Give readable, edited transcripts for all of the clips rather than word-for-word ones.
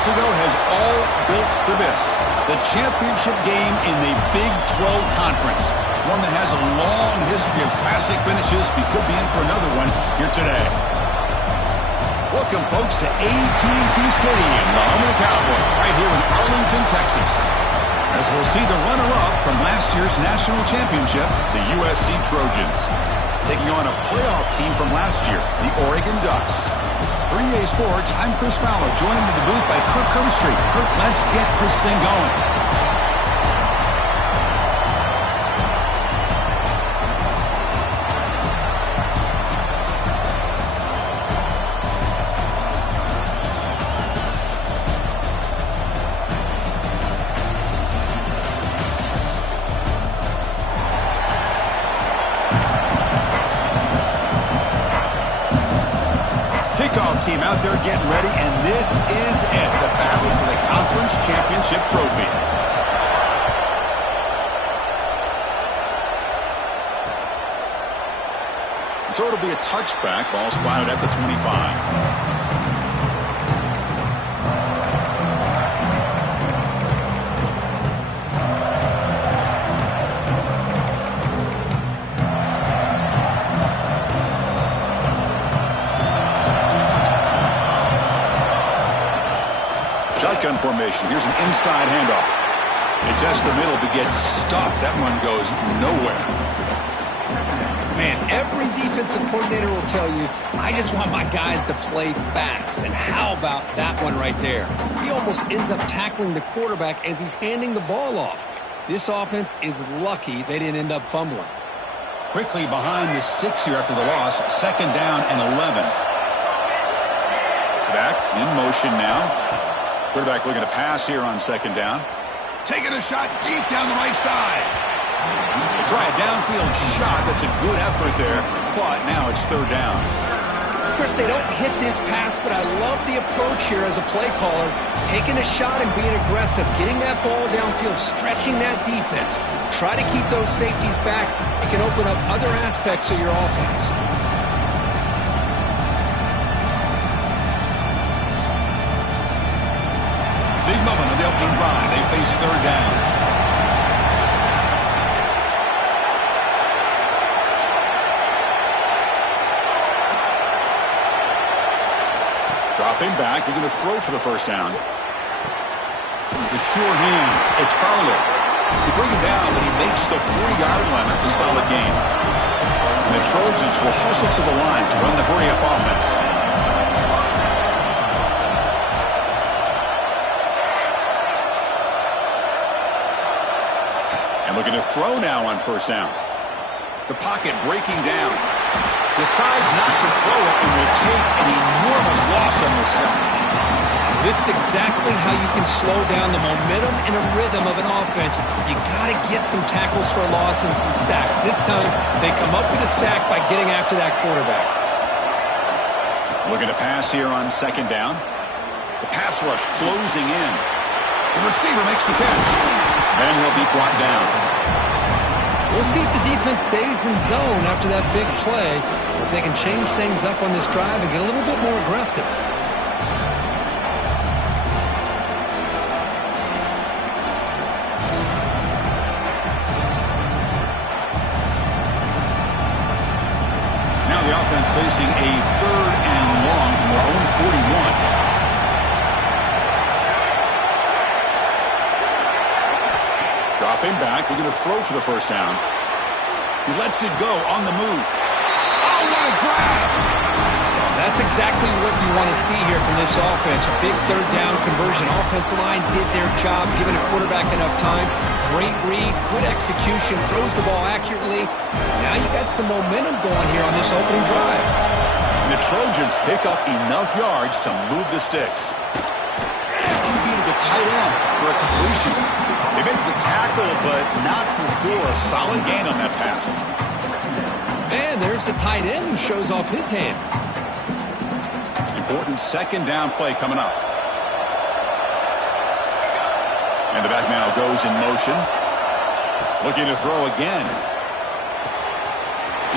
months ago has all built to this. The championship game in the Big 12 Conference. One that has a long history of classic finishes. We could be in for another one here today. Welcome, folks, to AT&T Stadium, the home of the Cowboys, right here in Arlington, Texas. As we'll see the runner-up from last year's national championship, the USC Trojans, taking on a playoff team from last year, the Oregon Ducks. For EA Sports, I'm Chris Fowler, joined in the booth by Kirk Herbstreit. Kirk, let's get this thing going. Team out there getting ready, and this is it, the battle for the conference championship trophy. So it'll be a touchback, ball spotted at the 25. Shotgun formation. Here's an inside handoff. It tests the middle but gets stopped. That one goes nowhere. Man, every defensive coordinator will tell you, I just want my guys to play fast. And how about that one right there? He almost ends up tackling the quarterback as he's handing the ball off. This offense is lucky they didn't end up fumbling. Quickly behind the sticks here after the loss. 2nd down and 11. Back in motion now. Quarterback looking to pass here on 2nd down. Taking a shot deep down the right side. They try a downfield shot. That's a good effort there, but now it's 3rd down. Chris, they don't hit this pass, but I love the approach here as a play caller. Taking a shot and being aggressive, getting that ball downfield, stretching that defense. Try to keep those safeties back. It can open up other aspects of your offense. Big moment on the opening drive. They face 3rd down. Dropping back. They're going to throw for the 1st down. The sure hands. It's Fowler. They bring him down, but he makes the 4-yard line. It's a solid game. And the Trojans will hustle to the line to run the hurry-up offense. Looking to throw now on 1st down. The pocket breaking down. Decides not to throw it and will take an enormous loss on this sack. This is exactly how you can slow down the momentum and a rhythm of an offense. You got to get some tackles for a loss and some sacks. This time, they come up with a sack by getting after that quarterback. Looking to pass here on 2nd down. The pass rush closing in. The receiver makes the catch. Then he'll be brought down. We'll see if the defense stays in zone after that big play, or if they can change things up on this drive and get a little bit more aggressive. Now the offense facing a 3rd and long from their own 41. Dropping back, we're going to throw for the 1st down. He lets it go on the move. Oh, what a grab! That's exactly what you want to see here from this offense. A big 3rd down conversion. Offensive line did their job, giving a quarterback enough time. Great read, good execution, throws the ball accurately. Now you got some momentum going here on this opening drive. And the Trojans pick up enough yards to move the sticks. QB to the tight end for a completion. They make the tackle, but not before a solid gain on that pass. And there's the tight end who shows off his hands. Important 2nd down play coming up. And the back now goes in motion. Looking to throw again.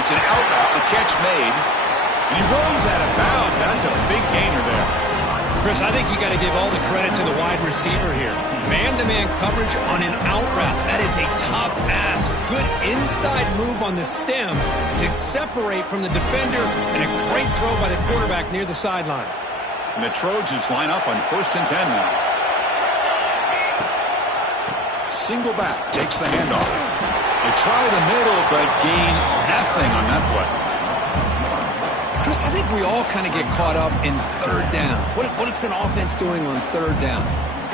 It's an out route, the catch made. And he rolls out of bounds. That's a big gainer there. Chris, I think you got to give all the credit to the wide receiver here. Man-to-man coverage on an out route. That is a tough ask. Good inside move on the stem to separate from the defender, and a great throw by the quarterback near the sideline. And the Trojans line up on 1st and 10 now. Single back takes the handoff. They try the middle, but gain nothing on that play. Chris, I think we all kind of get caught up in 3rd down. What is an offense doing on 3rd down?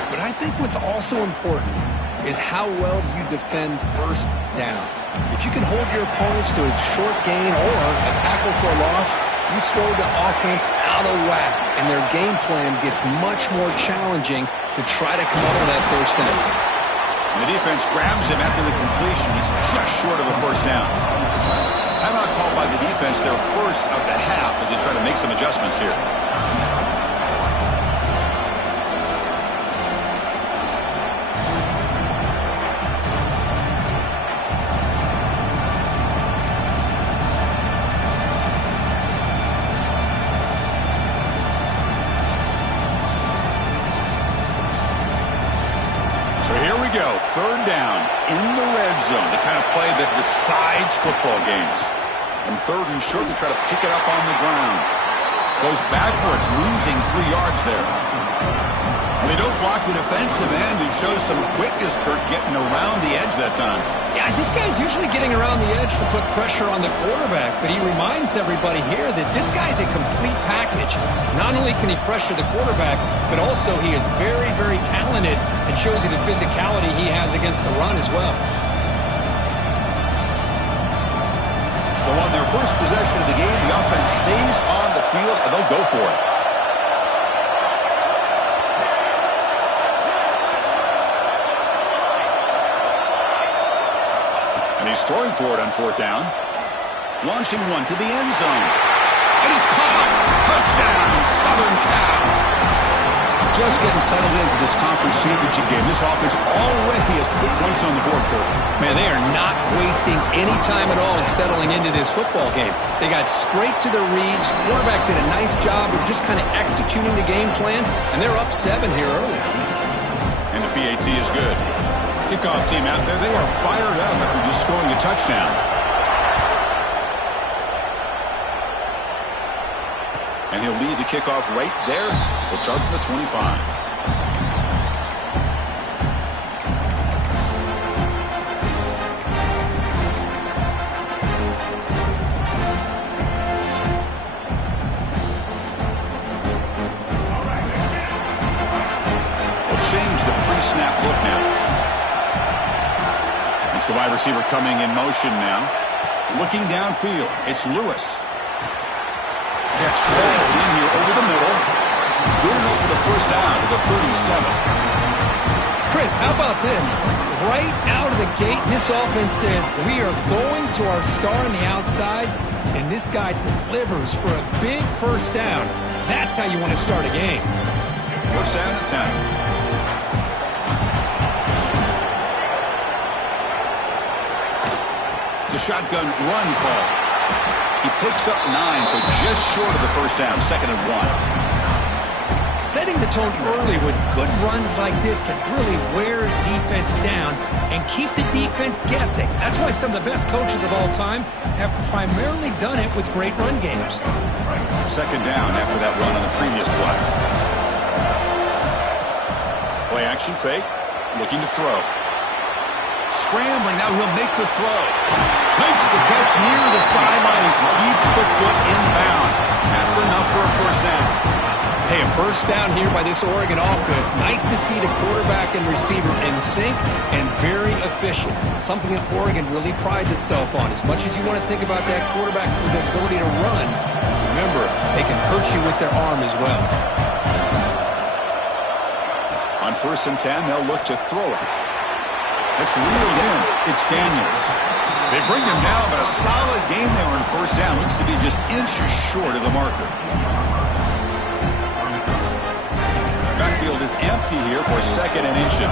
But I think what's also important is how well you defend 1st down. If you can hold your opponents to a short gain or a tackle for a loss, you throw the offense out of whack, and their game plan gets much more challenging to try to come up with that 1st down. And the defense grabs him after the completion. He's just short of a 1st down. Timeout called by the defense, their first of the half, as they try to make some adjustments here. So here we go, 3rd down in the red zone, the kind of play that decides football games. And 3rd and short, they try to pick it up on the ground. Goes backwards, losing 3 yards there. And they don't block the defensive end, who shows some quickness, Kurt, getting around the edge that time. Yeah, this guy's usually getting around the edge to put pressure on the quarterback, but he reminds everybody here that this guy's a complete package. Not only can he pressure the quarterback, but also he is very, very talented and shows you the physicality he has against the run as well. So on their first possession of the game, the offense stays on the field, and they'll go for it. And he's throwing for it on 4th down. Launching one to the end zone. And it's caught. Touchdown, Southern Cal. Just getting settled into this conference championship game. This offense already has put points on the board, Kurt. Man, they are not wasting any time at all in settling into this football game. They got straight to the reads. Quarterback did a nice job of just kind of executing the game plan, and they're up 7 here early. And the PAT is good. Kickoff team out there, they are fired up after just scoring a touchdown. And he'll lead the kickoff right there. We'll start from the 25. We'll change the pre-snap look now. It's the wide receiver coming in motion now. Looking downfield, it's Lewis. Catch hauled in here over the middle. Good enough for the 1st down to the 37. Chris, how about this? Right out of the gate, this offense says, we are going to our star on the outside, and this guy delivers for a big 1st down. That's how you want to start a game. 1st down and 10. It's a shotgun run call. He picks up 9, so just short of the 1st down, 2nd and 1. Setting the tone early with good runs like this can really wear defense down and keep the defense guessing. That's why some of the best coaches of all time have primarily done it with great run games. 2nd down after that run on the previous play. Play action fake, looking to throw. Scrambling, now he'll make the throw. Makes the catch near the sideline and keeps the foot in bounds. That's enough for a 1st down. Hey, a 1st down here by this Oregon offense. Nice to see the quarterback and receiver in sync and very efficient. Something that Oregon really prides itself on. As much as you want to think about that quarterback with the ability to run, remember, they can hurt you with their arm as well. On 1st and 10, they'll look to throw it. It's reeled in. It's Daniels. They bring him down, but a solid game there on 1st down. Looks to be just inches short of the marker. Backfield is empty here for 2nd and inches.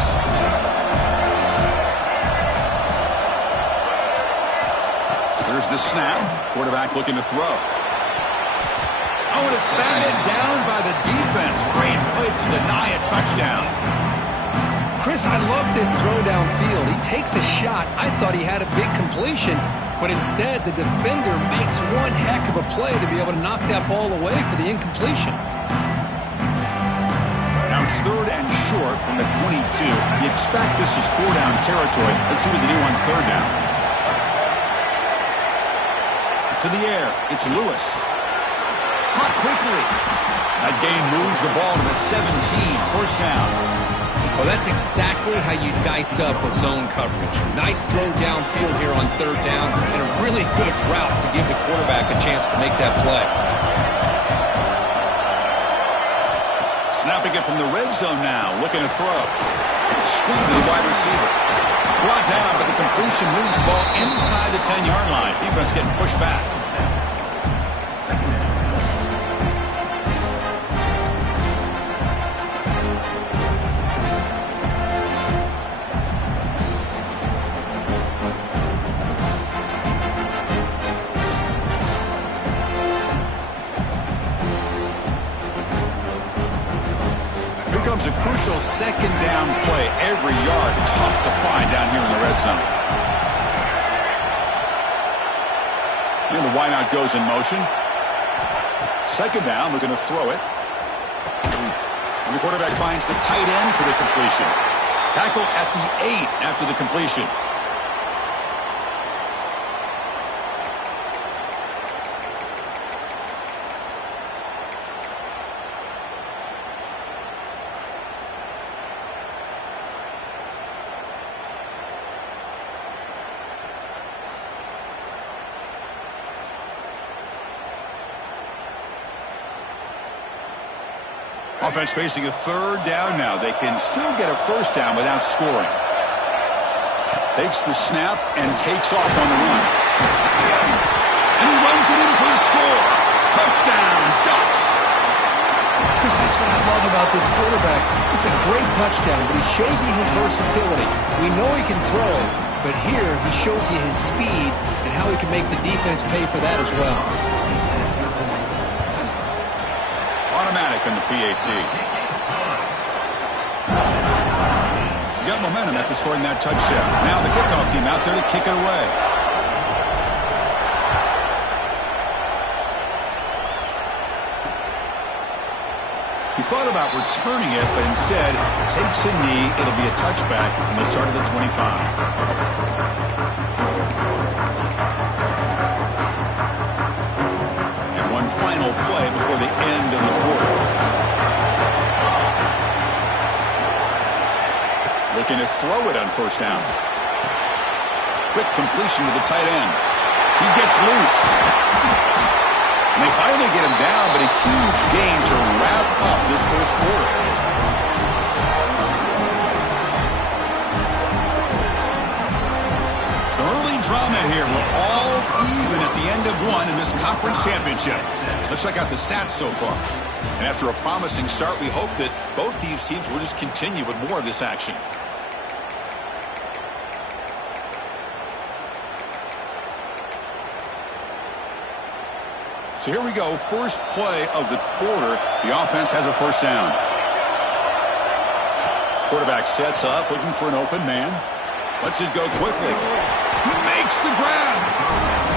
There's the snap. Quarterback looking to throw. Oh, and it's batted down by the defense. Great play to deny a touchdown. Chris, I love this throw downfield. He takes a shot. I thought he had a big completion, but instead the defender makes one heck of a play to be able to knock that ball away for the incompletion. Now it's 3rd and short from the 22. You expect this is 4-down territory. Let's see what they do on 3rd down. To the air, it's Lewis. Caught quickly. That gain moves the ball to the 17. 1st down. Well, that's exactly how you dice up a zone coverage. Nice throw downfield here on 3rd down, and a really good route to give the quarterback a chance to make that play. Snapping it from the red zone now, looking to throw. Screen to the wide receiver. Brought down, but the completion moves the ball inside the 10-yard line. Defense getting pushed back. A crucial 2nd down play. Every yard tough to find down here in the red zone. And the wideout goes in motion. 2nd down, we're going to throw it. And the quarterback finds the tight end for the completion. Tackle at the 8 after the completion. Offense facing a 3rd down now. They can still get a 1st down without scoring. Takes the snap and takes off on the run. And he runs it in for the score. Touchdown, Ducks. Chris, that's what I love about this quarterback. It's a great touchdown, but he shows you his versatility. We know he can throw it, but here he shows you his speed and how he can make the defense pay for that as well. Automatic in the PAT. Got momentum after scoring that touchdown. Now the kickoff team out there to kick it away. He thought about returning it, but instead takes a knee. It'll be a touchback from the start of the 25. Final play before the end of the quarter. Looking to throw it on 1st down. Quick completion to the tight end. He gets loose. And they finally get him down, but a huge gain to wrap up this 1st quarter. Some early drama here. We're all even at the end of one in this conference championship. Let's check out the stats so far. And after a promising start, we hope that both these teams will just continue with more of this action. So here we go. First play of the quarter. The offense has a 1st down. Quarterback sets up, looking for an open man. Lets it go quickly. He makes the grab.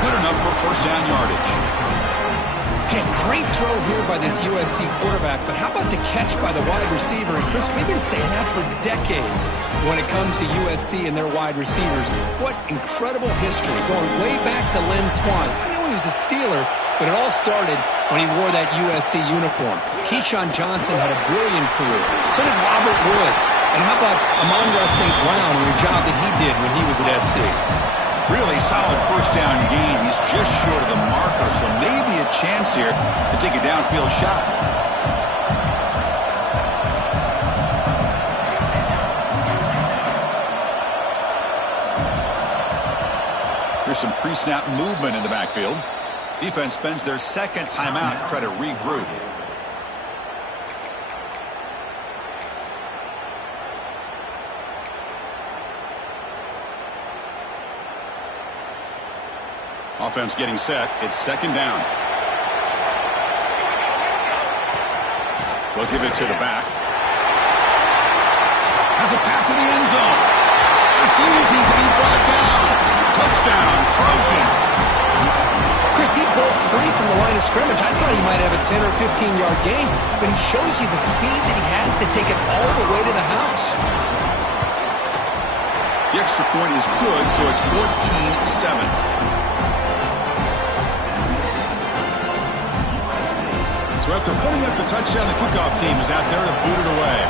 Good enough for 1st down yardage. Hey, great throw here by this USC quarterback, but how about the catch by the wide receiver? And Chris, we've been saying that for decades when it comes to USC and their wide receivers. What incredible history, going way back to Lynn Swann. I know he was a Steeler, but it all started when he wore that USC uniform. Keyshawn Johnson had a brilliant career. So did Robert Woods. And how about Amon-Ra St. Brown and the job that he did when he was at SC? Really solid 1st down gain. He's just short of the marker, so maybe a chance here to take a downfield shot. Here's some pre-snap movement in the backfield. Defense spends their 2nd timeout to try to regroup. Offense getting set. It's 2nd down. They'll give it to the back. Has a path to the end zone. Refusing to be brought down. Touchdown, Trojans. Chris, he broke free from the line of scrimmage. I thought he might have a 10 or 15-yard gain, but he shows you the speed that he has to take it all the way to the house. The extra point is good, so it's 14-7. So after putting up the touchdown, the kickoff team is out there to boot it away.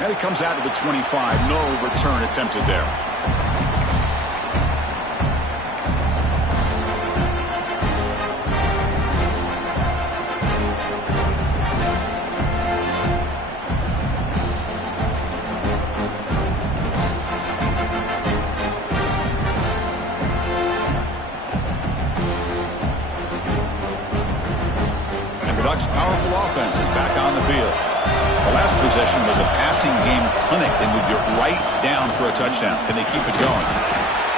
And it comes out to the 25. No return attempted there. And the Ducks' powerful offense is back on the field. The last possession was a passing game clinic. They moved it right down for a touchdown. Can they keep it going?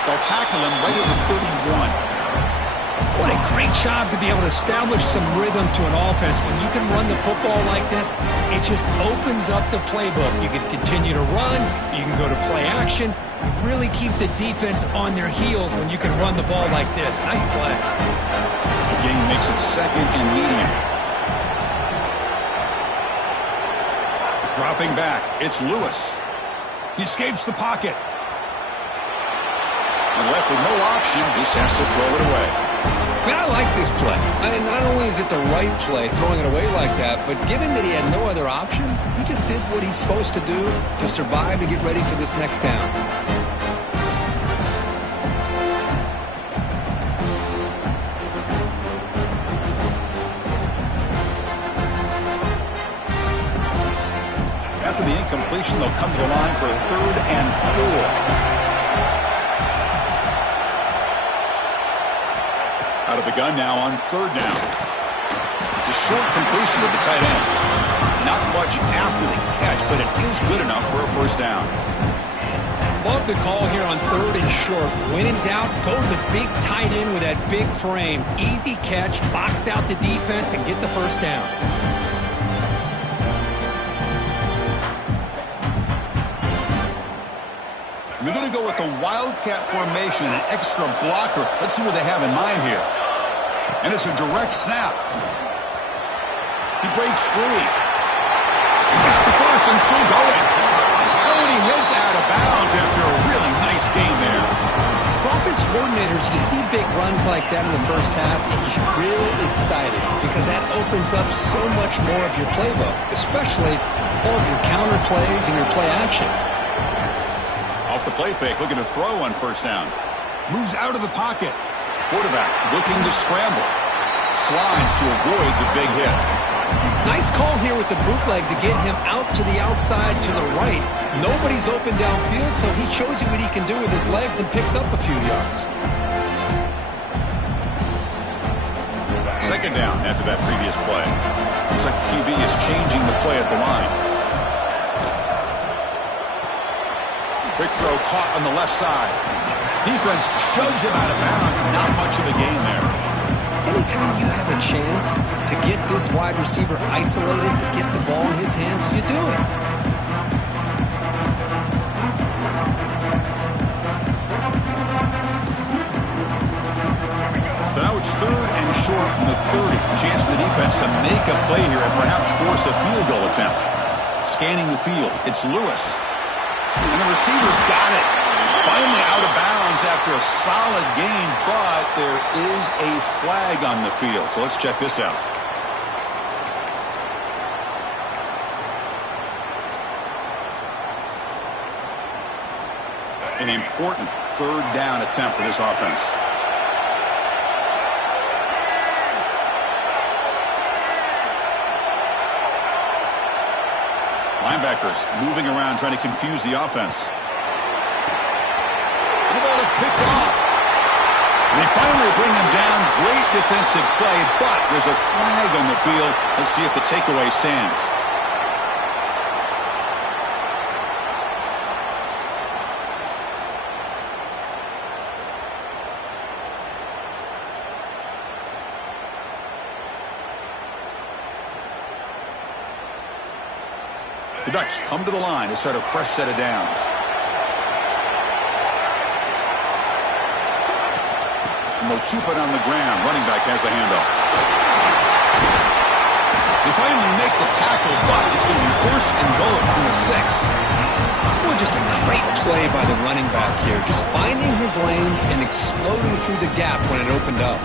They'll tackle him right at the 31. What a great job to be able to establish some rhythm to an offense. When you can run the football like this, it just opens up the playbook. You can continue to run. You can go to play action. You really keep the defense on their heels when you can run the ball like this. Nice play. The game makes it second and medium. Dropping back, it's Lewis. He escapes the pocket. And left with no option, he just has to throw it away. Man, I like this play. Not only is it the right play, throwing it away like that, but given that he had no other option, he just did what he's supposed to do to survive and get ready for this next down. After the incompletion, they'll come to the line for a 3rd and 4. Out of the gun now on 3rd down. It's a short completion with the tight end. Not much after the catch, but it is good enough for a 1st down. Love the call here on 3rd and short. When in doubt, go to the big tight end with that big frame. Easy catch, box out the defense, and get the 1st down. We're going to go with the Wildcat formation, an extra blocker. Let's see what they have in mind here. And it's a direct snap. He breaks free. He's got the first and still going. Oh, and he heads out of bounds after a really nice game there. For offensive coordinators, you see big runs like that in the first half, and you're real excited because that opens up so much more of your playbook, especially all of your counter plays and your play action. Off the play fake, looking to throw on 1st down. Moves out of the pocket. Quarterback looking to scramble. Slides to avoid the big hit. Nice call here with the bootleg to get him out to the outside to the right. Nobody's open downfield, so he shows you what he can do with his legs and picks up a few yards. 2nd down after that previous play. Looks like the QB is changing the play at the line. Quick throw caught on the left side. Defense shoves him out of bounds. Not much of a gain there. Anytime you have a chance to get this wide receiver isolated, to get the ball in his hands, you do it. So now it's 3rd and short from the 30. Chance for the defense to make a play here and perhaps force a field goal attempt. Scanning the field, it's Lewis. And the receiver's got it. Finally out of bounds after a solid game, but there is a flag on the field. So let's check this out. An important 3rd down attempt for this offense. Linebackers moving around, trying to confuse the offense. And the ball is picked off. And they finally bring him down. Great defensive play, but there's a flag on the field. Let's see if the takeaway stands. The Ducks come to the line to start a fresh set of downs. And they'll keep it on the ground. Running back has the handoff. They finally make the tackle, but it's going to be first and goal from the 6. Well, just a great play by the running back here. Just finding his lanes and exploding through the gap when it opened up.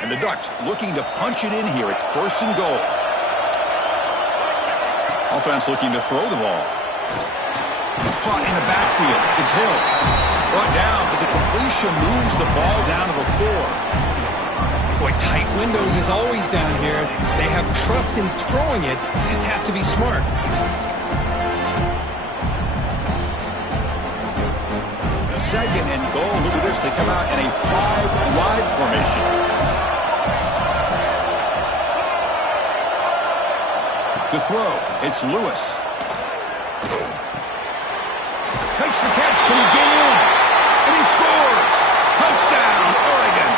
And the Ducks looking to punch it in here. It's first and goal. Offense looking to throw the ball. Caught in the backfield. It's Hill. Brought down, but the completion moves the ball down to the 4. Boy, tight windows is always down here. They have trust in throwing it. Just have to be smart. Second and goal. Look at this. They come out in a 5-wide formation. To throw, it's Lewis. Makes the catch. Can he get in? And he scores. Touchdown, Oregon.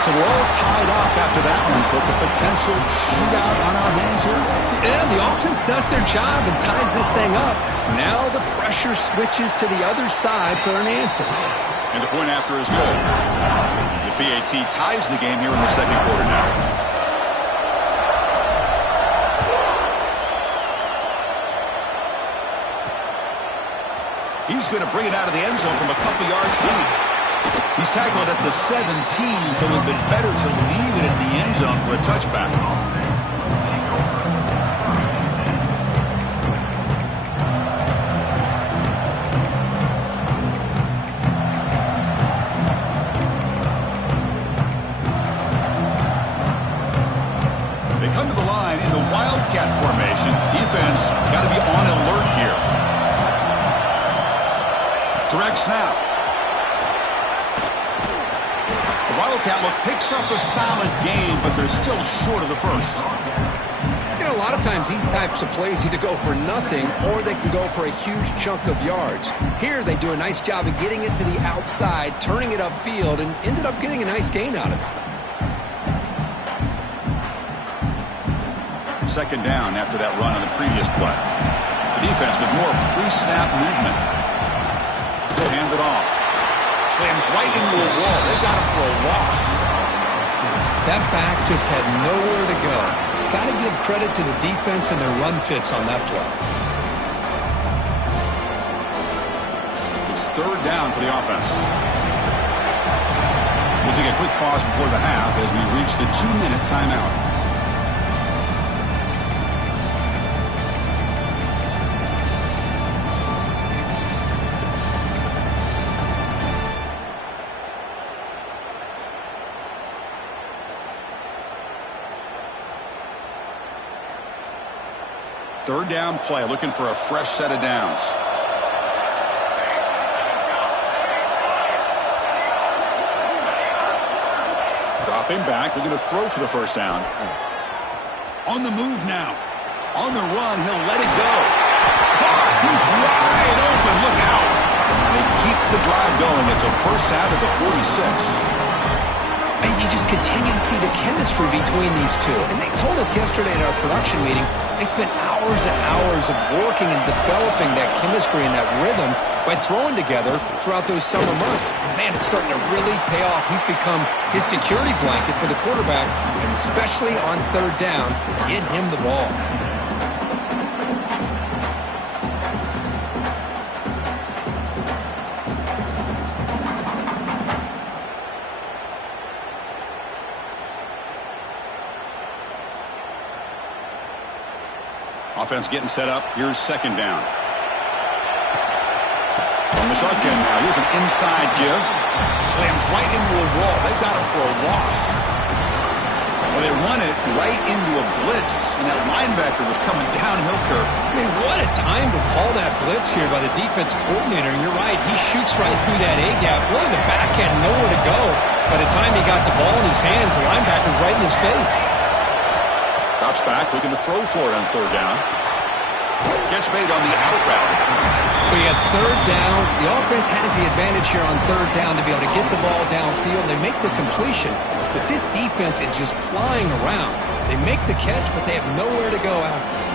So we're all tied up after that one. Cook, a potential shootout on our hands here. Yeah, the offense does their job and ties this thing up. Now the pressure switches to the other side for an answer. And the point after is good. The BAT ties the game here in the second quarter now. He's going to bring it out of the end zone from a couple yards deep. He's tackled at the 17, so it would have been better to leave it in the end zone for a touchback. They come to the line in the Wildcat formation. Defense got to be on alert here. Direct snap. The Wildcat look picks up a solid game, but they're still short of the first. You know, a lot of times these types of plays either go for nothing or they can go for a huge chunk of yards. Here they do a nice job of getting it to the outside, turning it upfield, and ended up getting a nice gain out of it. Second down after that run on the previous play. The defense with more pre-snap movement. They'll hand it off. Slams right into a wall. They've got him for a loss. That back just had nowhere to go. Got to give credit to the defense and their run fits on that play. It's third down for the offense. We'll take a quick pause before the half as we reach the 2-minute timeout. Third down play, looking for a fresh set of downs. Dropping back, looking to throw for the first down. On the move now. On the run, he'll let it go. He's wide open, look out. They keep the drive going. It's a first out of the 46. And you just continue to see the chemistry between these two. And they told us yesterday in our production meeting, they spent hours and hours of working and developing that chemistry and that rhythm by throwing together throughout those summer months. And man, it's starting to really pay off. He's become his security blanket for the quarterback, and especially on third down, get him the ball. Offense getting set up. Here's second down. From the shotgun now. Here's an inside give. Slams right into a wall. They've got him for a loss. Well, they run it right into a blitz, and that linebacker was coming downhill curve. Man, what a time to call that blitz here by the defensive coordinator. And you're right, he shoots right through that A-gap. Really, the back had nowhere to go. By the time he got the ball in his hands, the linebacker's right in his face. Drops back, looking to throw for it on third down. Gets made on the out route. We have third down. The offense has the advantage here on third down to be able to get the ball downfield. They make the completion, but this defense is just flying around. They make the catch, but they have nowhere to go after.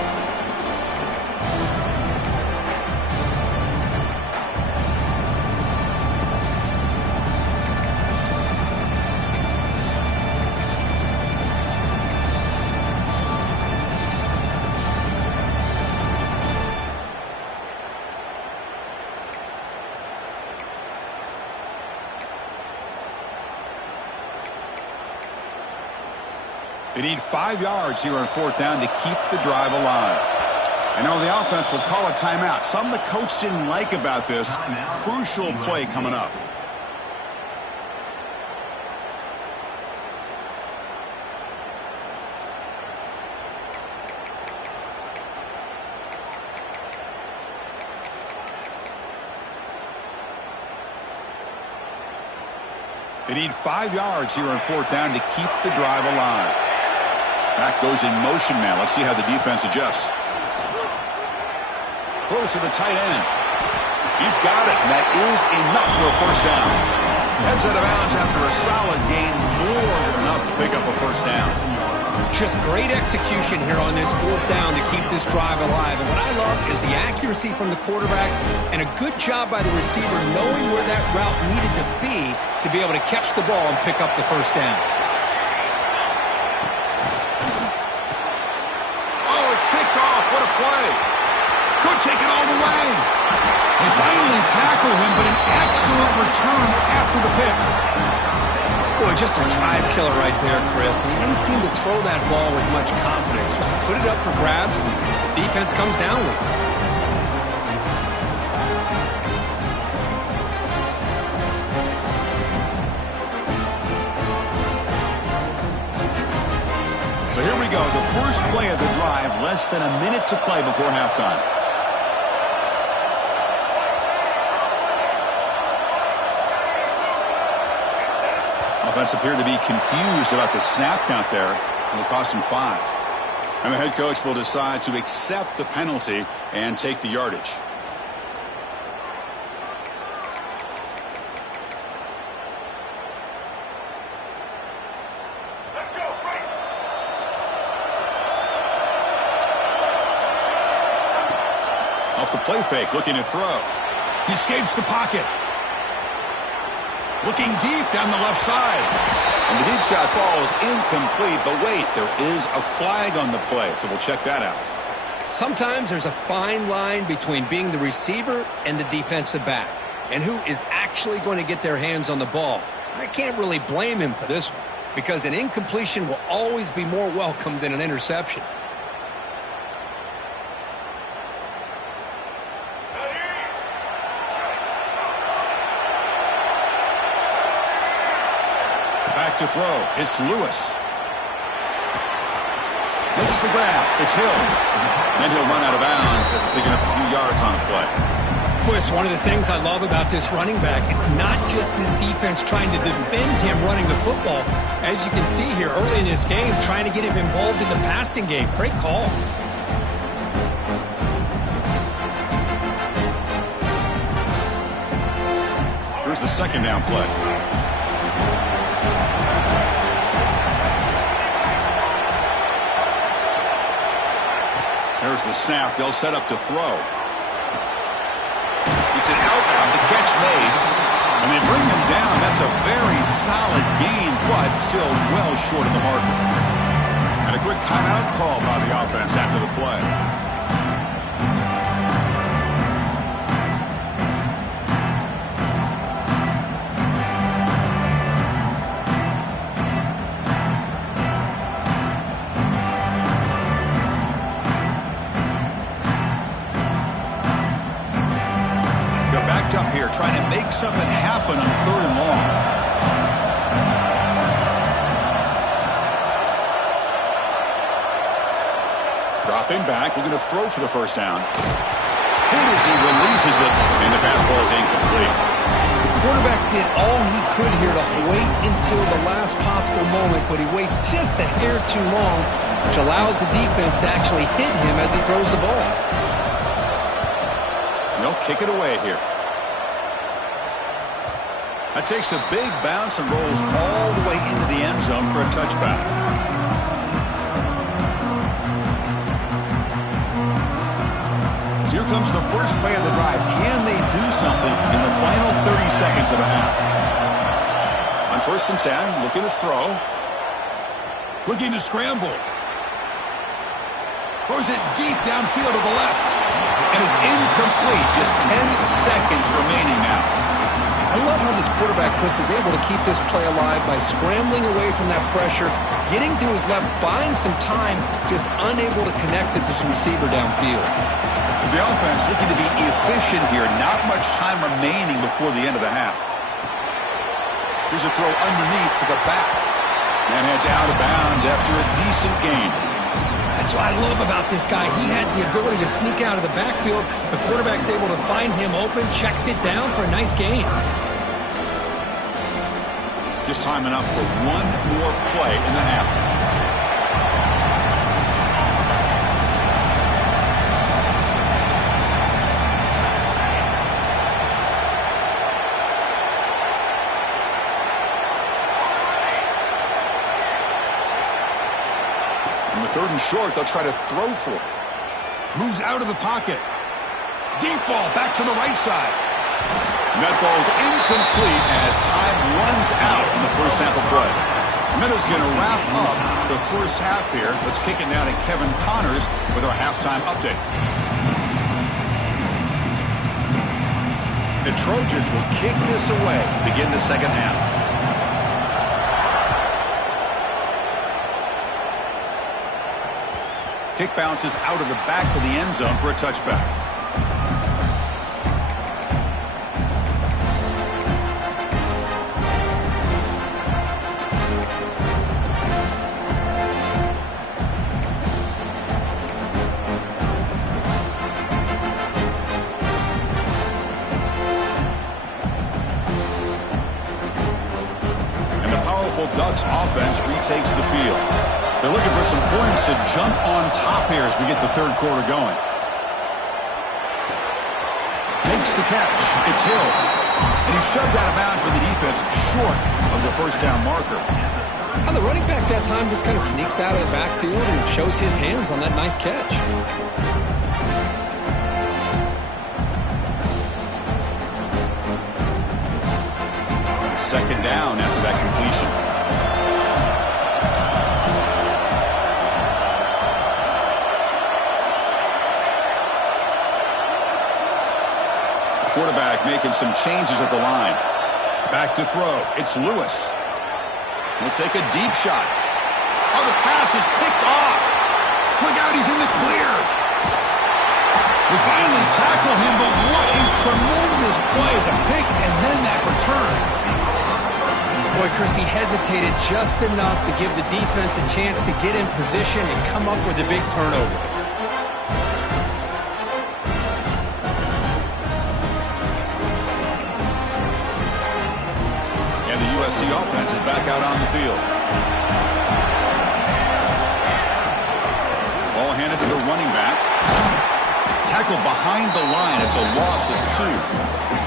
They need 5 yards here on fourth down to keep the drive alive. I know the offense will call a timeout. Something the coach didn't like about this. Crucial play coming up. They need 5 yards here on fourth down to keep the drive alive. Back goes in motion now. Let's see how the defense adjusts. Throws to the tight end. He's got it, and that is enough for a first down. Heads out of bounds after a solid gain, more than enough to pick up a first down. Just great execution here on this fourth down to keep this drive alive. And what I love is the accuracy from the quarterback and a good job by the receiver knowing where that route needed to be able to catch the ball and pick up the first down. What a play. Could take it all the way. They finally tackle him, but an excellent return after the pick. Boy, just a drive killer right there, Chris. And he didn't seem to throw that ball with much confidence. Just put it up for grabs, and the defense comes down with it. So here we go, the first play of the drive, less than a minute to play before halftime. Offense appeared to be confused about the snap count there. It'll cost him 5. And the head coach will decide to accept the penalty and take the yardage. Off the play fake, looking to throw. He escapes the pocket. Looking deep down the left side. And the deep shot falls incomplete. But wait, there is a flag on the play, so we'll check that out. Sometimes there's a fine line between being the receiver and the defensive back, and who is actually going to get their hands on the ball. I can't really blame him for this one, because an incompletion will always be more welcome than an interception. Back to throw. It's Lewis. Makes the grab. It's Hill. And he'll run out of bounds after picking up a few yards on the play. Chris, one of the things I love about this running back, it's not just this defense trying to defend him running the football. As you can see here early in this game, trying to get him involved in the passing game. Great call. Here's the second down play. There's the snap. They'll set up to throw. It's an out route. The catch made. And they bring him down. That's a very solid gain, but still well short of the marker. And a quick timeout call by the offense after the play. Up here trying to make something happen on third and long. Dropping back, looking to throw for the first down. Hit as he releases it, and the pass ball is incomplete. The quarterback did all he could here to wait until the last possible moment, but he waits just a hair too long, which allows the defense to actually hit him as he throws the ball. They'll kick it away here. That takes a big bounce and rolls all the way into the end zone for a touchback. So here comes the first play of the drive. Can they do something in the final 30 seconds of the half? On 1st and 10, looking to throw. Looking to scramble. Throws it deep downfield to the left. And it's incomplete. Just 10 seconds remaining now. I love how this quarterback, Chris, is able to keep this play alive by scrambling away from that pressure, getting to his left, buying some time, just unable to connect it to his receiver downfield. To the offense, looking to be efficient here. Not much time remaining before the end of the half. Here's a throw underneath to the back. And heads out of bounds after a decent gain. That's what I love about this guy. He has the ability to sneak out of the backfield. The quarterback's able to find him open, checks it down for a nice gain. Just time enough for one more play in the half. On the 3rd and short, they'll try to throw for it. Moves out of the pocket. Deep ball back to the right side. And that falls incomplete as time runs out in the first half of play. And that is going to wrap up the first half here. Let's kick it now to Kevin Connors with our halftime update. The Trojans will kick this away to begin the second half. Kick bounces out of the back of the end zone for a touchback. Ducks offense retakes the field. They're looking for some points to jump on top here as we get the third quarter going. Makes the catch. It's Hill. And he's shoved out of bounds by the defense short of the first down marker. And the running back that time just kind of sneaks out of the backfield and shows his hands on that nice catch. Second down after that completion. Quarterback making some changes at the line. Back to throw. It's Lewis. He'll take a deep shot. Oh, the pass is picked off. Look out, he's in the clear. We finally tackle him, but what a tremendous play. The pick and then that return. Boy, Chris, he hesitated just enough to give the defense a chance to get in position and come up with a big turnover. And the USC offense is back out on the field. Ball handed to the running back. Tackled behind the line. It's a loss of 2.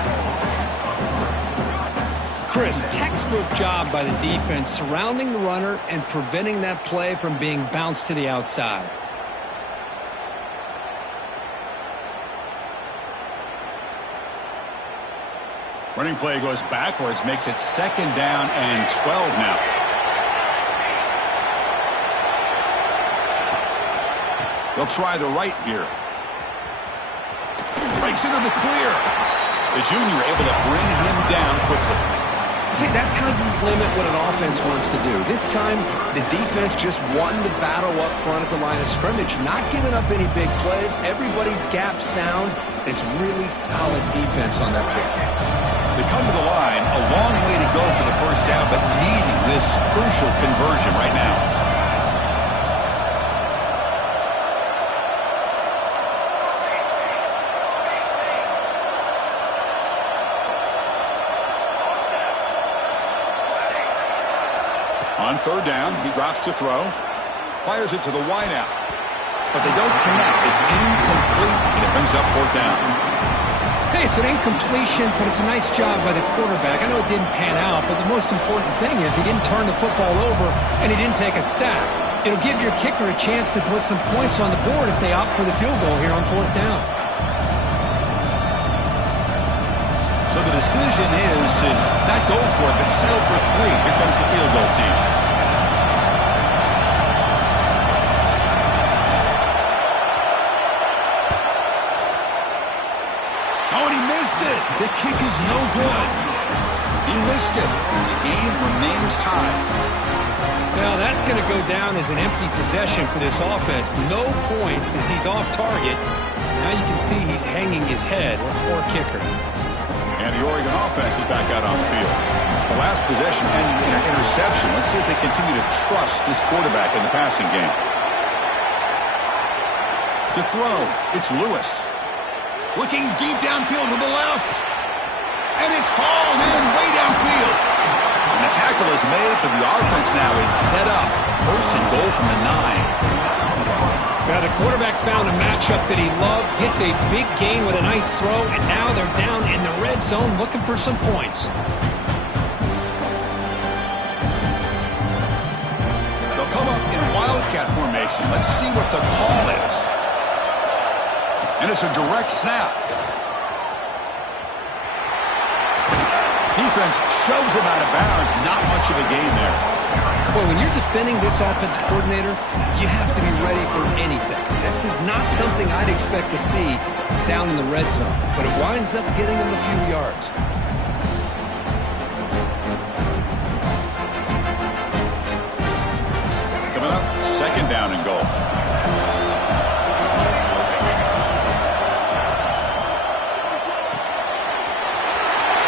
Chris, textbook job by the defense surrounding the runner and preventing that play from being bounced to the outside. Running play goes backwards, makes it second down and 12 now. They'll try the right here. Breaks into the clear. The junior able to bring him down quickly. See, that's how you limit what an offense wants to do. This time, the defense just won the battle up front at the line of scrimmage, not giving up any big plays. Everybody's gap sound. It's really solid defense on that play. They come to the line, a long way to go for the first down, but needing this crucial conversion right now. On third down, he drops to throw. Fires it to the wideout. But they don't connect. It's incomplete, and it brings up 4th down. Hey, it's an incompletion, but it's a nice job by the quarterback. I know it didn't pan out, but the most important thing is he didn't turn the football over, and he didn't take a sack. It'll give your kicker a chance to put some points on the board if they opt for the field goal here on 4th down. So the decision is to not go for it, but settle for 3. Here comes the field goal team. Oh, and he missed it. The kick is no good. He missed it. The game remains tied. Well, that's going to go down as an empty possession for this offense. No points as he's off target. Now you can see he's hanging his head. Poor kicker. And the Oregon offense is back out on the field. The last possession ended in an interception. Let's see if they continue to trust this quarterback in the passing game. To throw, it's Lewis. Looking deep downfield to the left. And it's hauled in way downfield. And the tackle is made, but the offense now is set up. 1st and goal from the 9. Now the quarterback found a matchup that he loved, gets a big gain with a nice throw, and now they're down in the red zone looking for some points. They'll come up in wildcat formation. Let's see what the call is. And it's a direct snap. Defense shoves him out of bounds. Not much of a gain there. Well, when you're defending this offensive coordinator, you have to be ready for anything. This is not something I'd expect to see down in the red zone, but it winds up getting them a few yards. Coming up, 2nd down and goal.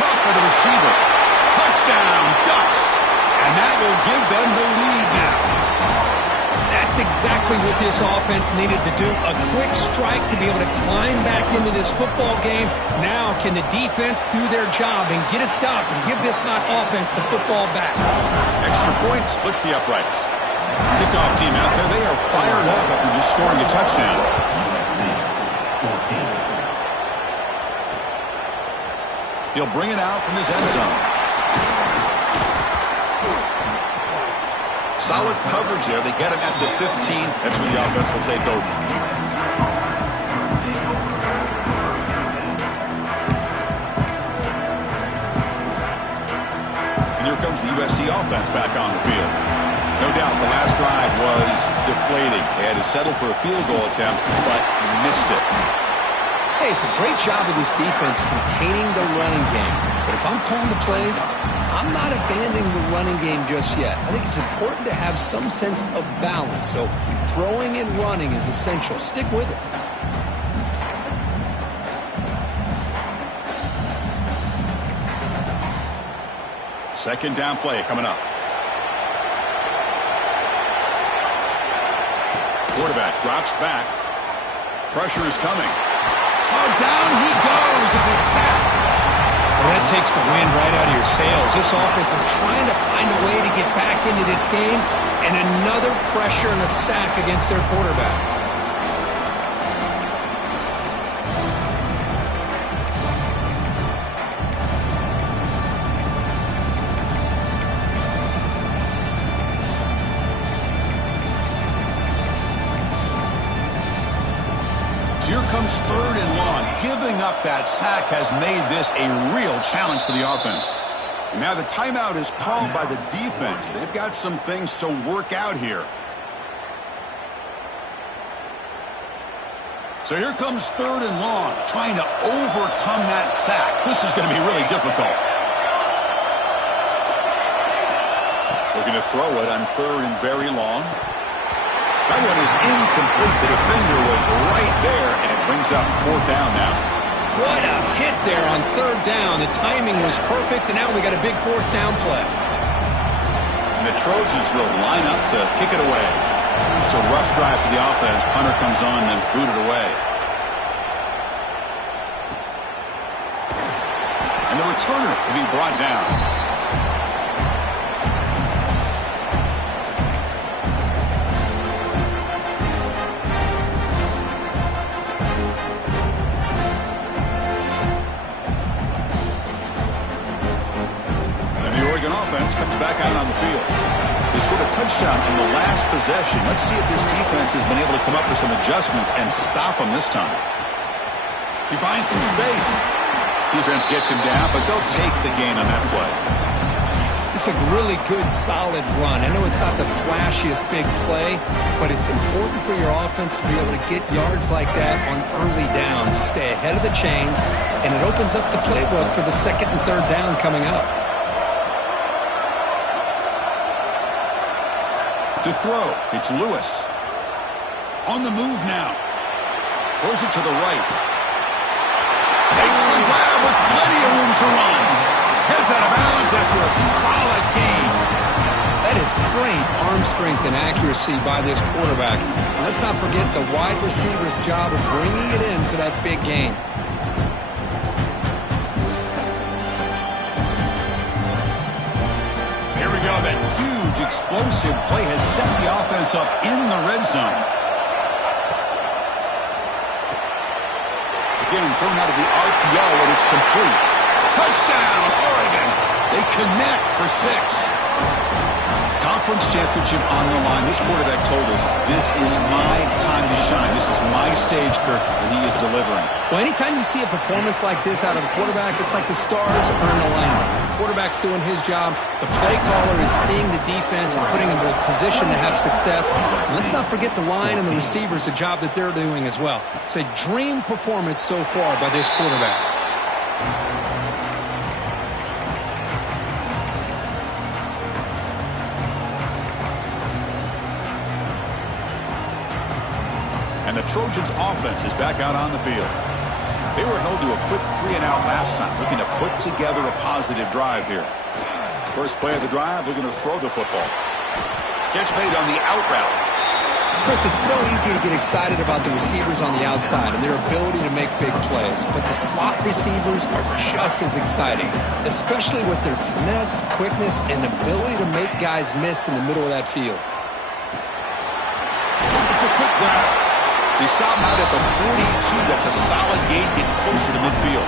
Caught by the receiver. Touchdown, Ducks. And that will give them the lead now. That's exactly what this offense needed to do. A quick strike to be able to climb back into this football game. Now can the defense do their job and get a stop and give this hot offense the football back? Extra point splits the uprights. Kickoff team out there. They are fired up after just scoring a touchdown. He'll bring it out from his end zone. Solid coverage there. They get him at the 15. That's where the offense will take over. And here comes the USC offense back on the field. No doubt the last drive was deflating. They had to settle for a field goal attempt, but missed it. Hey, it's a great job of this defense containing the running game. But if I'm calling the plays, I'm not abandoning the running game just yet. I think it's important to have some sense of balance. So throwing and running is essential. Stick with it. Second down play coming up. Quarterback drops back. Pressure is coming. Oh, down he goes. It's a sack. Well, that takes the wind right out of your sails. This offense is trying to find a way to get back into this game, and another pressure and a sack against their quarterback. Here comes 3rd and long. Giving up that sack has made this a real challenge for the offense. And now the timeout is called by the defense. They've got some things to work out here. So here comes 3rd and long, trying to overcome that sack. This is going to be really difficult. Looking to throw it on 3rd and very long. That one is incomplete. The defender was right there, and it brings up 4th down now. What a hit there on 3rd down. The timing was perfect, and now we got a big 4th down play. And the Trojans will line up to kick it away. It's a rough drive for the offense. Punter comes on and booted away. And the returner will be brought down. touchdown in the last possession. Let's see if this defense has been able to come up with some adjustments and stop him this time. He finds some space. Defense gets him down, but they'll take the gain on that play. It's a really good, solid run. I know it's not the flashiest big play, but it's important for your offense to be able to get yards like that on early downs. You stay ahead of the chains, and it opens up the playbook for the second and third down coming up. To throw, it's Lewis. On the move now. Throws it to the right. Takes the grab with plenty of room to run. Heads out of bounds after a solid gain. That is great arm strength and accuracy by this quarterback. And let's not forget the wide receiver's job of bringing it in for that big gain. Here we go. That huge explosive play has set the offense up in the red zone. Again, thrown out of the RPO, and it's complete. Touchdown, Oregon. They connect for 6. Conference championship on the line. This quarterback told us, this is my time to shine. This is my stage, Kirk, and he is delivering. Well, anytime you see a performance like this out of a quarterback, it's like the stars are in alignment. The quarterback's doing his job. The play caller is seeing the defense and putting him in a position to have success. And let's not forget the line and the receivers, the job that they're doing as well. It's a dream performance so far by this quarterback. And the Trojans' offense is back out on the field. They were held to a quick 3-and-out last time, looking to put together a positive drive here. First play of the drive, looking to throw the football. Catch made on the out route. Chris, it's so easy to get excited about the receivers on the outside and their ability to make big plays, but the slot receivers are just as exciting, especially with their finesse, quickness, and ability to make guys miss in the middle of that field. It's a quick grab. They stop him out at the 42. That's a solid gain, getting closer to midfield.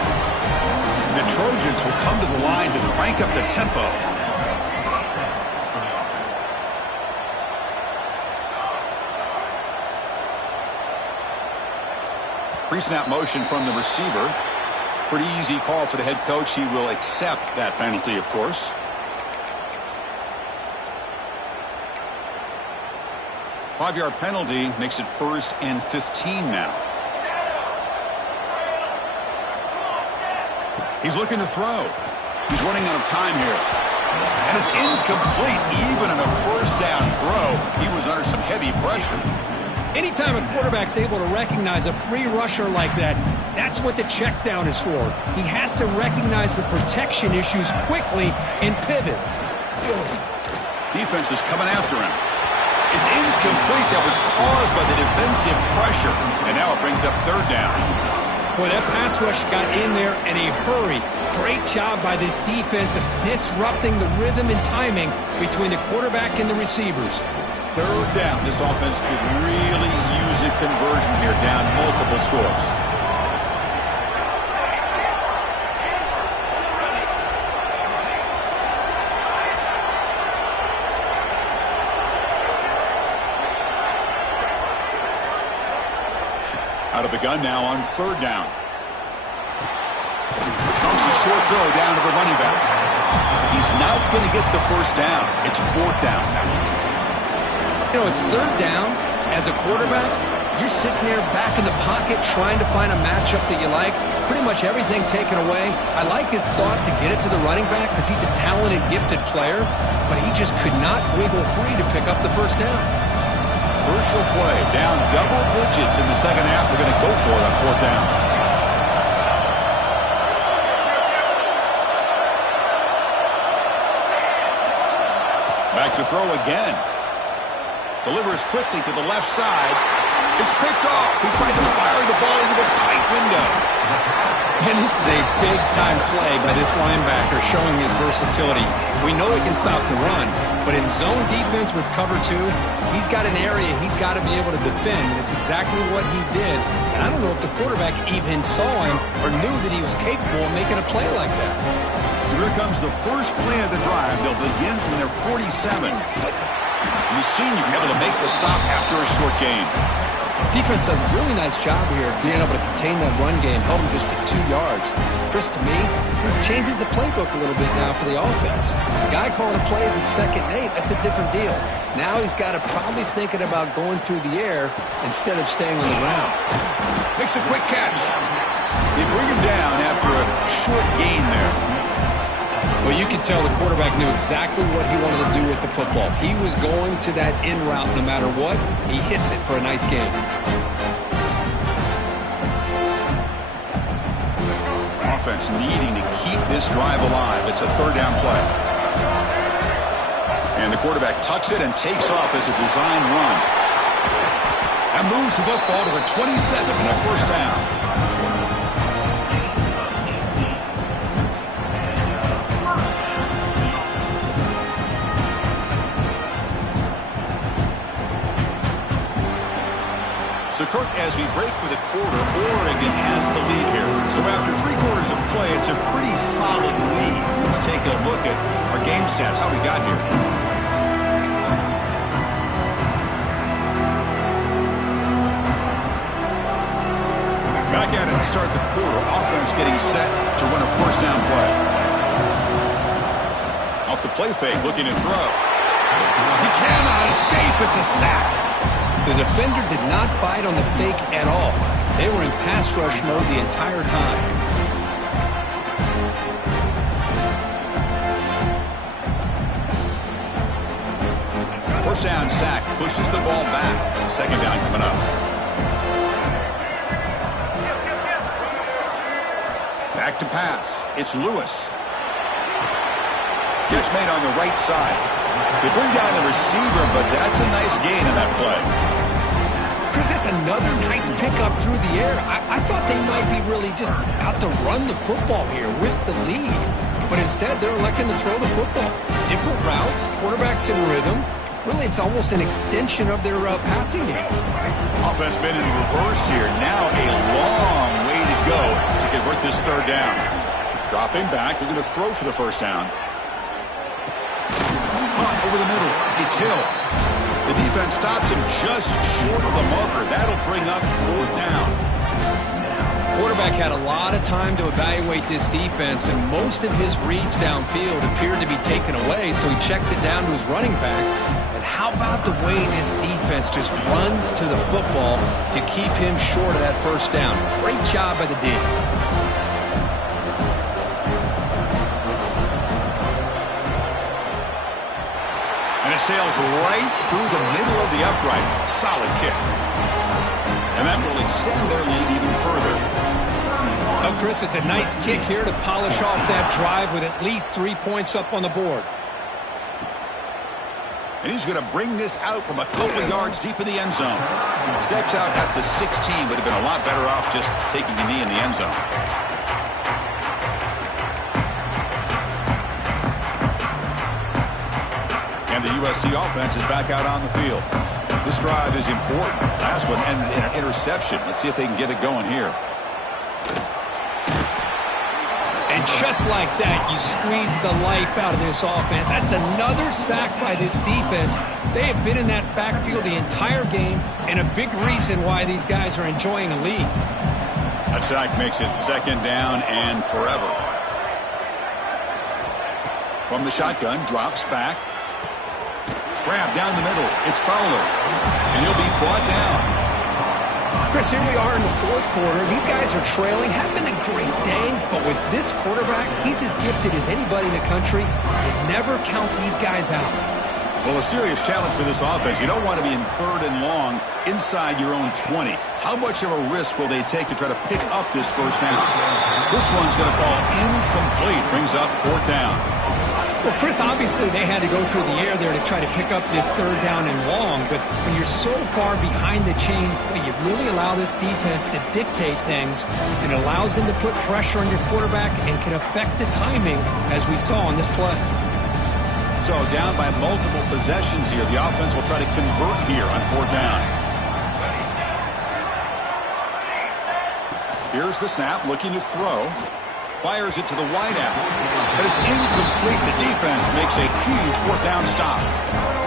And the Trojans will come to the line to crank up the tempo. Pre-snap motion from the receiver. Pretty easy call for the head coach. He will accept that penalty, of course. Five-yard penalty makes it 1st and 15 now. He's looking to throw. He's running out of time here. And it's incomplete. Even on a first down throw, he was under some heavy pressure. Anytime a quarterback's able to recognize a free rusher like that, that's what the check down is for. He has to recognize the protection issues quickly and pivot. Defense is coming after him. It's incomplete. That was caused by the defensive pressure. And now it brings up 3rd down. Boy, that pass rush got in there in a hurry. Great job by this defense of disrupting the rhythm and timing between the quarterback and the receivers. 3rd down. This offense could really use a conversion here, down multiple scores. Out of the gun now on 3rd down. Comes a short throw down to the running back. He's not going to get the 1st down. It's 4th down now. You know, it's 3rd down. As a quarterback, you're sitting there back in the pocket trying to find a matchup that you like. Pretty much everything taken away. I like his thought to get it to the running back because he's a talented, gifted player, but he just could not wiggle free to pick up the 1st down. Crucial play, down double digits in the 2nd half. We're going to go for it on 4th down. Back to throw again. Delivers quickly to the left side. It's picked off. He tried to fire the ball into a tight window. And this is a big-time play by this linebacker showing his versatility. We know he can stop the run, but in zone defense with cover 2, he's got an area he's got to be able to defend, and it's exactly what he did. And I don't know if the quarterback even saw him or knew that he was capable of making a play like that. So here comes the first play of the drive. They'll begin from their 47. The senior able to make the stop after a short gain. Defense does a really nice job here of being able to contain that run game, held him just at 2 yards. Chris, to me, this changes the playbook a little bit now for the offense. The guy calling the plays at 2nd and 8, that's a different deal. Now he's got to probably thinking about going through the air instead of staying on the ground. Makes a quick catch. They bring him down after a short gain there. Well, you could tell the quarterback knew exactly what he wanted to do with the football. He was going to that in route no matter what. He hits it for a nice gain. Offense needing to keep this drive alive. It's a 3rd down play. And the quarterback tucks it and takes off as a design run. And moves the football to the 27 and a 1st down. So, Kirk, as we break for the quarter, Oregon has the lead here. So after 3 quarters of play, it's a pretty solid lead. Let's take a look at our game stats, how we got here. Back at it to start the quarter. Offense getting set to run a 1st down play. Off the play fake, looking to throw. He cannot escape. It's a sack. The defender did not bite on the fake at all. They were in pass rush mode the entire time. 1st down sack pushes the ball back. 2nd down coming up. Back to pass. It's Lewis. Catch made on the right side. They bring down the receiver, but that's a nice gain in that play. Chris, that's another nice pickup through the air. I thought they might be really just out to run the football here with the lead. But instead, they're electing to throw the football. Different routes, quarterbacks in rhythm. Really, it's almost an extension of their passing game. Offense been in reverse here. Now a long way to go to convert this 3rd down. Dropping back, looking to throw for the 1st down. Over the middle, it's Hill. The defense stops him just short of the marker. That'll bring up 4th down. Quarterback had a lot of time to evaluate this defense, and most of his reads downfield appeared to be taken away, so he checks it down to his running back. And how about the way this defense just runs to the football to keep him short of that 1st down? Great job by the D. Sails right through the middle of the uprights. Solid kick. And that will extend their lead even further. Oh, Chris, it's a nice kick here to polish off that drive with at least 3 points up on the board. And he's going to bring this out from a couple of yards deep in the end zone. Steps out at the 16, would have been a lot better off just taking a knee in the end zone. And the USC offense is back out on the field. This drive is important. Last one ended in an interception. Let's see if they can get it going here. And just like that, you squeeze the life out of this offense. That's another sack by this defense. They have been in that backfield the entire game, and a big reason why these guys are enjoying a lead. That sack makes it 2nd down and forever. From the shotgun, drops back. Grab down the middle. It's Fowler. And he'll be brought down. Chris, here we are in the 4th quarter. These guys are trailing. Having a great day. But with this quarterback, he's as gifted as anybody in the country. You never count these guys out. Well, a serious challenge for this offense. You don't want to be in 3rd and long inside your own 20. How much of a risk will they take to try to pick up this 1st down? This one's going to fall incomplete. Brings up 4th down. Well, Chris, obviously they had to go through the air there to try to pick up this 3rd down and long, but when you're so far behind the chains, boy, you really allow this defense to dictate things, and it allows them to put pressure on your quarterback and can affect the timing, as we saw on this play. So down by multiple possessions here, the offense will try to convert here on 4th down. Here's the snap, looking to throw. Fires it to the wideout. But it's incomplete. The defense makes a huge 4th down stop.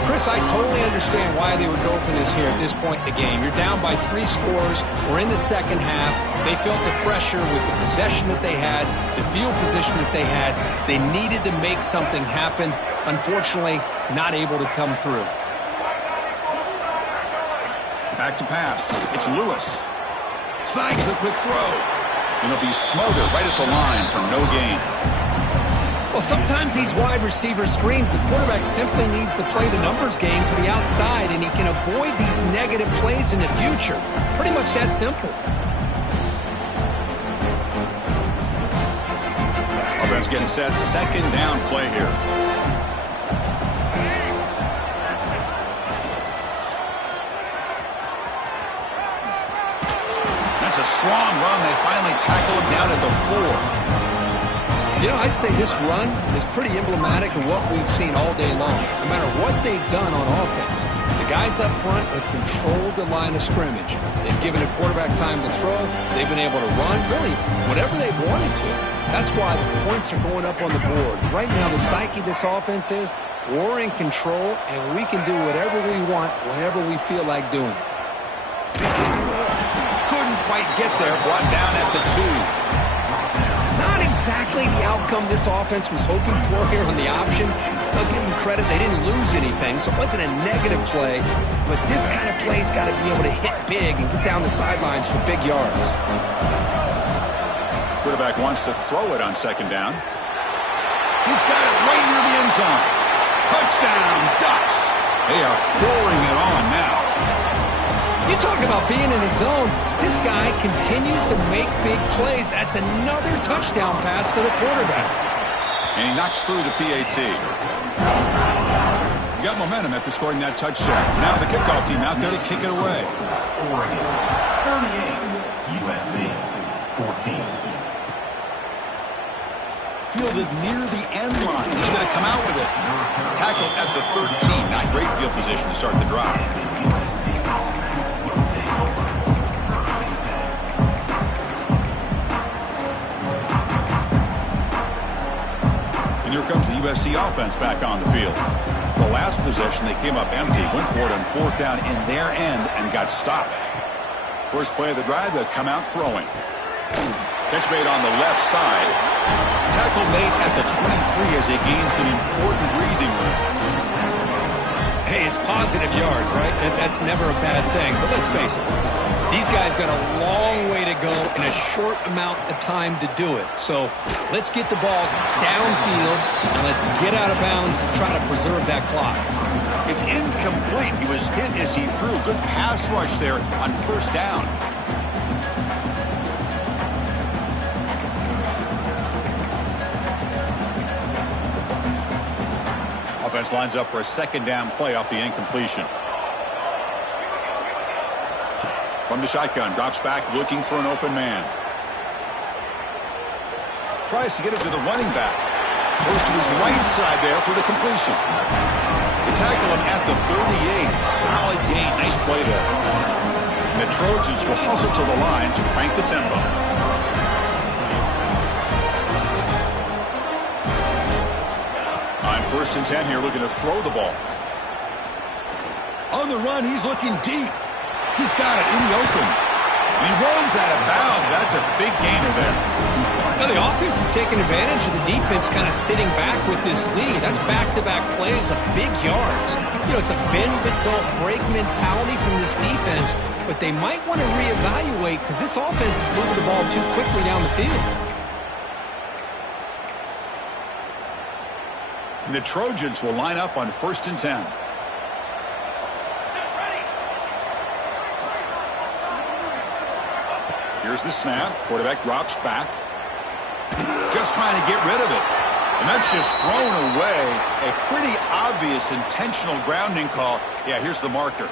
Chris, I totally understand why they would go for this here at this point in the game. You're down by 3 scores. We're in the second half. They felt the pressure with the possession that they had, the field position that they had. They needed to make something happen. Unfortunately, not able to come through. Back to pass. It's Lewis. Snags the quick throw. And it'll be smothered right at the line for no gain. Well, sometimes these wide receiver screens, the quarterback simply needs to play the numbers game to the outside, and he can avoid these negative plays in the future. Pretty much that simple. Offense getting set. Second down play here. That's a strong run. They finally tackle him down at the 4. You know, I'd say this run is pretty emblematic of what we've seen all day long. No matter what they've done on offense, the guys up front have controlled the line of scrimmage. They've given the quarterback time to throw. They've been able to run, really, whatever they wanted to. That's why the points are going up on the board. Right now, the psyche of this offense is we're in control, and we can do whatever we want, whenever we feel like doing it. Couldn't quite get there. Brought down at the 2. Not exactly the outcome this offense was hoping for here on the option. I'll give them credit. They didn't lose anything, so it wasn't a negative play. But this kind of play's got to be able to hit big and get down the sidelines for big yards. Quarterback wants to throw it on second down. He's got it right near the end zone. Touchdown, Ducks. They are pouring it on now. You talk about being in the zone. This guy continues to make big plays. That's another touchdown pass for the quarterback. And he knocks through the PAT. You got momentum after scoring that touchdown. Now the kickoff team out there to kick it away. Oregon, 38, USC, 14. Fielded near the end line. He's going to come out with it. Tackled at the 13. Not great field position to start the drive. And here comes the USC offense back on the field. The last possession, they came up empty, went for it on 4th down in their end, and got stopped. First play of the drive, they'll come out throwing. Catch made on the left side. Tackle made at the 23 as they gain some important breathing room. Hey, it's positive yards, right? That's never a bad thing. But let's face it, these guys got a long way to go in a short amount of time to do it. So let's get the ball downfield, and let's get out of bounds to try to preserve that clock. It's incomplete. He was hit as he threw. Good pass rush there on 1st down. Offense lines up for a 2nd down play off the incompletion. From the shotgun, drops back looking for an open man. Tries to get it to the running back. Goes to his right side there for the completion. They tackle him at the 38. Solid gain. Nice play there. And the Trojans will hustle to the line to crank the tempo. On 1st and 10 here, looking to throw the ball. On the run, he's looking deep. He's got it in the open. And he roams out of bounds. That's a big gainer there. Now the offense is taking advantage of the defense kind of sitting back with this lead. That's back-to-back plays of big yards. You know, it's a bend but don't break mentality from this defense, but they might want to reevaluate because this offense is moving the ball too quickly down the field. And the Trojans will line up on 1st and 10. Here's the snap. Quarterback drops back. Just trying to get rid of it. And that's just thrown away. A pretty obvious intentional grounding call. Yeah, here's the marker.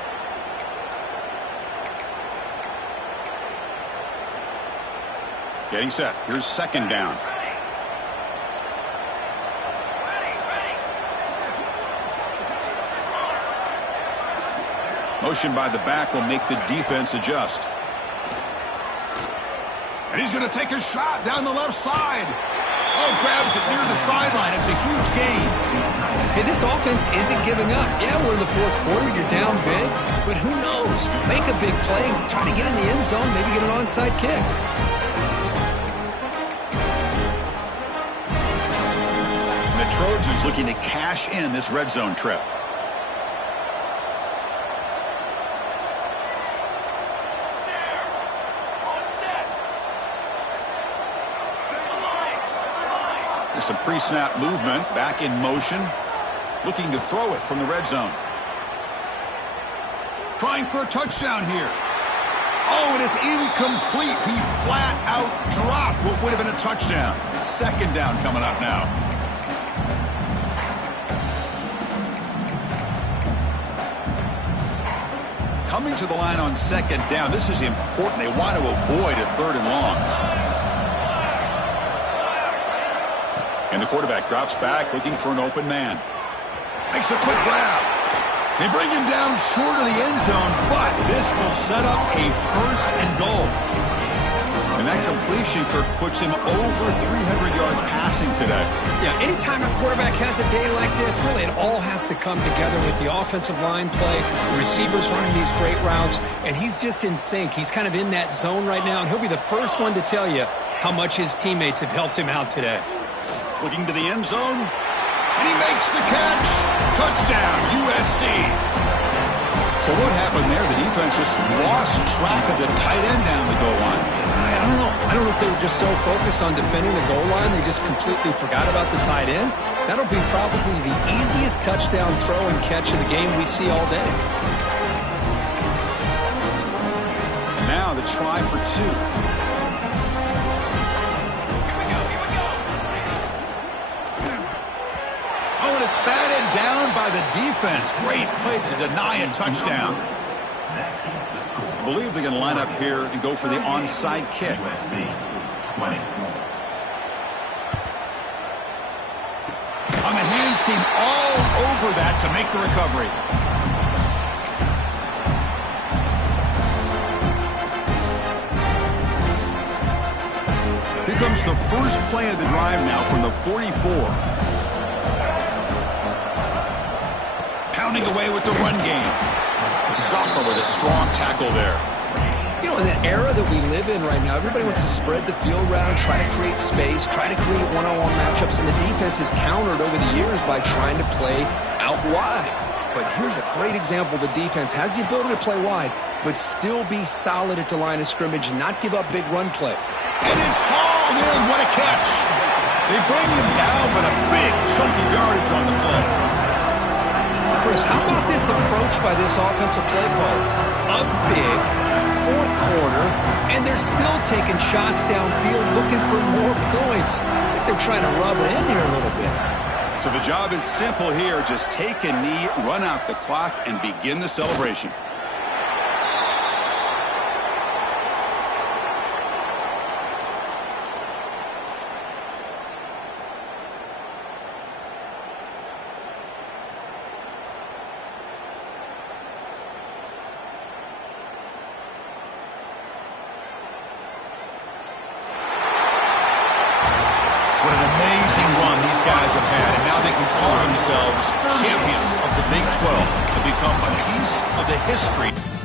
Getting set. Here's 2nd down. Motion by the back will make the defense adjust. And he's going to take a shot down the left side. Oh, grabs it near the sideline. It's a huge gain. Hey, this offense isn't giving up. Yeah, we're in the fourth quarter. You're down big. But who knows? Make a big play. Try to get in the end zone. Maybe get an onside kick. And the Trojans looking to cash in this red zone trip. There's some pre-snap movement, back in motion, looking to throw it from the red zone. Trying for a touchdown here. Oh, and it's incomplete. He flat out dropped what would have been a touchdown. Second down coming up now. Coming to the line on second down. This is important. They want to avoid a third and long. And the quarterback drops back, looking for an open man. Makes a quick grab. They bring him down short of the end zone, but this will set up a first and goal. And that completion, Kirk, puts him over 300 yards passing today. Yeah, anytime a quarterback has a day like this, really it all has to come together with the offensive line play, the receivers running these great routes, and he's just in sync. He's kind of in that zone right now, and he'll be the first one to tell you how much his teammates have helped him out today. Looking to the end zone, and he makes the catch. Touchdown, USC. So what happened there? The defense just lost track of the tight end down the goal line. I don't know. I don't know if they were just so focused on defending the goal line, they just completely forgot about the tight end. That'll be probably the easiest touchdown throw and catch of the game we see all day. Now the try for two. Oh, and it's batted down by the defense. Great play to deny a touchdown. I believe they're going to line up here and go for the onside kick. USC 20. On the hands team all over that to make the recovery. Here comes the first play of the drive now from the 44. Pounding away with the run game. The sophomore with a strong tackle there. You know, in the era that we live in right now, everybody wants to spread the field around, try to create space, try to create one-on-one matchups, and the defense is countered over the years by trying to play out wide. But here's a great example. The defense has the ability to play wide, but still be solid at the line of scrimmage and not give up big run play. And it's hauled in. What a catch. They bring him down, but a big chunky yardage on the play. Chris, how about this approach by this offensive play caller? Up big, fourth quarter, and they're still taking shots downfield looking for more points. They're trying to rub it in here a little bit. So the job is simple here. Just take a knee, run out the clock, and begin the celebration. What an amazing run these guys have had, and now they can call themselves champions of the Big 12 to become a piece of the history.